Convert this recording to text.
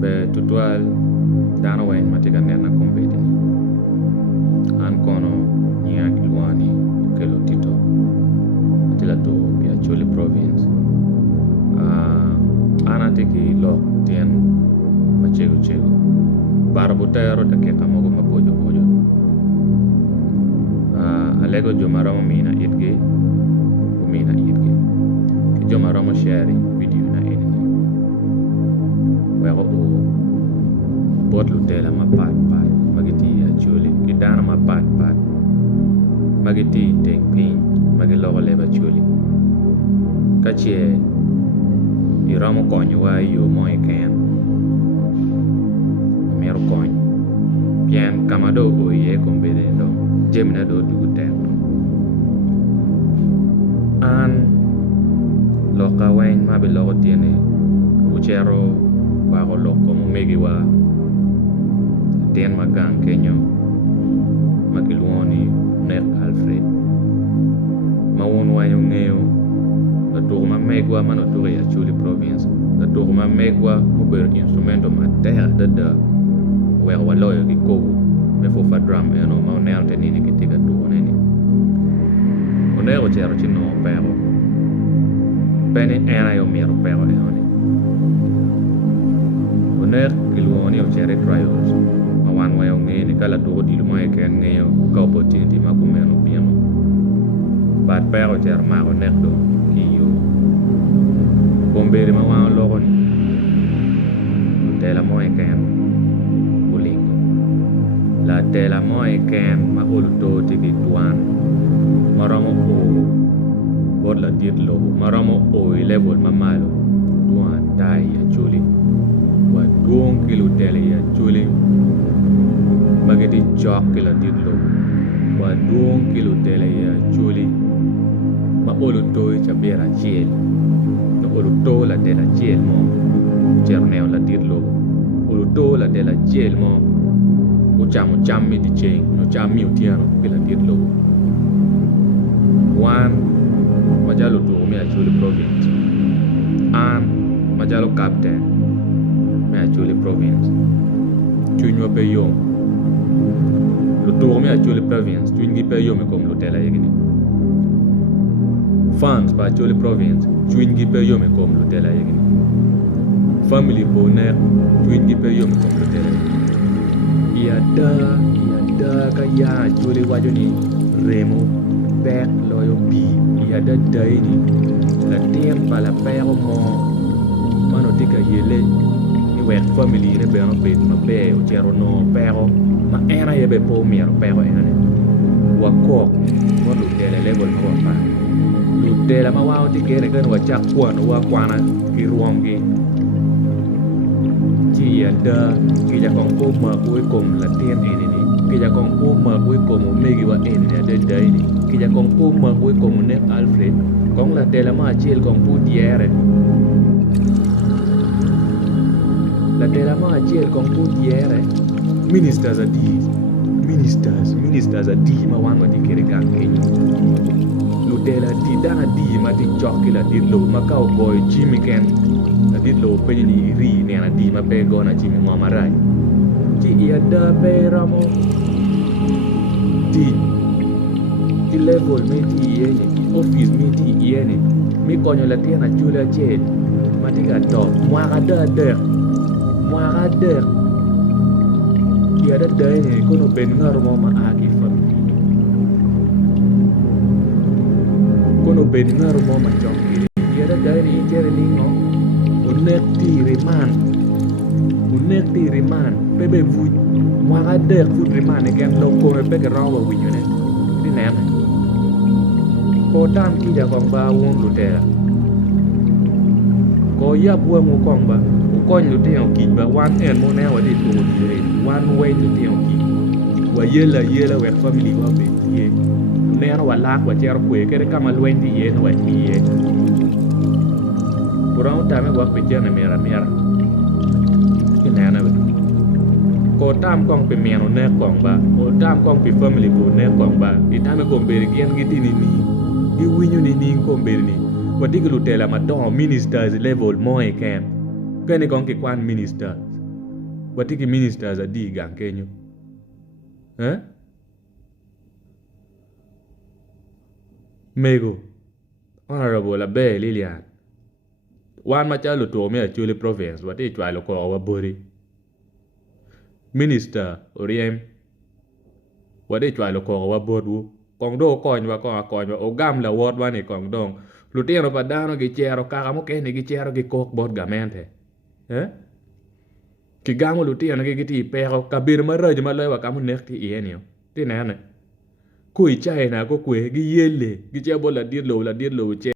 be tutual dana wain matika nena kombedi ni an kono nya kilwani kelo tito atila to bi Acholi province ana teki lo tien machego barabutero take kamogo mabojo alego jomaramo mina itge ki jomaramo sharing video na enini wego o botlu tela mapat magiti Acholi ki dana mapat magiti tek pin magilogo leba Acholi kachie iramo konyo wa yo mo eken mero konyo bien kamado o ye kombele do jemna do dute an loka wain ma be logo tiene uchero wa go loko mo megi wa ten magang kenyo makilwoni nek Alfred mawon wa yo ngeo la tourma megwa mano touré Acholi province la tourma megwa mo ber instrumento ma terre de wer waloyo ki ko me fo fa drum eno ma onel tenini ki tiga tourne ni onero chero chino pero bene era yo mero pero eno ni oner kilwoni o chere trials ma wan wa yo ngeni kala tour di mo e ken ngeyo ka opportunity ma kumeno biamo bat pero cher ma oner do bombere ma wan logo ni tela mo eken buling la tela mo eken ma uluto tigi tuan maramo o bodla ditlo maramo o level mamalo tuan dai Acholi wa duong kilo tele Acholi magedi jok kilo ditlo wa duong kilo tele Acholi ma uluto chabera chiel uluto la della ciel mo cerneo la dirlo uluto la della ciel mo uchammi di ceng no chammi utiano per la dirlo wan majalo to me Acholi province an majalo captain me Acholi province tunyo pe yo lo to me Acholi province tungi pe yo me kom lo della yegini fans pa Acholi province twingi pe yo me kom lutela yegini family bonheur twingi pe yo me kom lutela yada ka ya Acholi wajo ni remo back loyo bi yada daini la tiem pala pero mo mano tika yele ni wek family ne be no be ma be o chero no pero ma era yebe po mero pero ene wako mo lutela level mo pa lutela ma wao ti kere kan wa chak kwan wa kwana ki ruom ki chi yada ki ja kong ko ma ko kom la tien ene ni ki ja kong ko ma ko kom me gi wa ene de dai ni ki ja kong ko ma ko kom ne Alfred kong la tela ma chel kong pu diere la tela ma chel kong pu diere ministers a di ma wan wa ti kere kan kenyo lutela di dana di ma di jockey la di lo ma kau boy Jimmy Ken la di lo pe ni ri ne na di ma pe go na Jimmy mo marai ji ia da pe ramo di level me di yene di office me di yene mi konyo la tiena Julia Jet ma di ga to mo ga der ia da dai ne kono ben ngar mo ma aki kono ben ngaro mo ma chongi dia da dari chere lingo unekti riman bebe vu mo ga der fu riman e gen lo ko be ga rawa wi ne di nem ko dam ki ja kong ba won lu tela ko ya bu mo kong ba ko nyu te o ki ba wan en mo ne wa di tu di wan way tu te o ki wa yela we family wa be ye nero wala kwa chero kwe kere kama lwendi ye no ye kurang tame gwa pejana mera kinana be ko tam kong pe mero ne kong ba o tam kong pe family ko ne kong ba itame ko mbere gen gitini ni di winyo ni ko mbere ni wadi ko tela ma do ministers level mo e kem kene kong ke kwan minister watiki ministers adi gang kenyo mego honorable Abe Lilian wan machalo to me achule province wati chwalo ko wabori minister oriem wade chwalo ko wabodu kong do konywa ogam la word wani kong dong lutino padano gi chero kaka mo kene gi chero gi kok bot gamente ki gamo lutino gi ti pero kabir maraj malewa kamu nekti ienio ti nene ku ichaina ko kwe gi yele gi chebo la dir lo che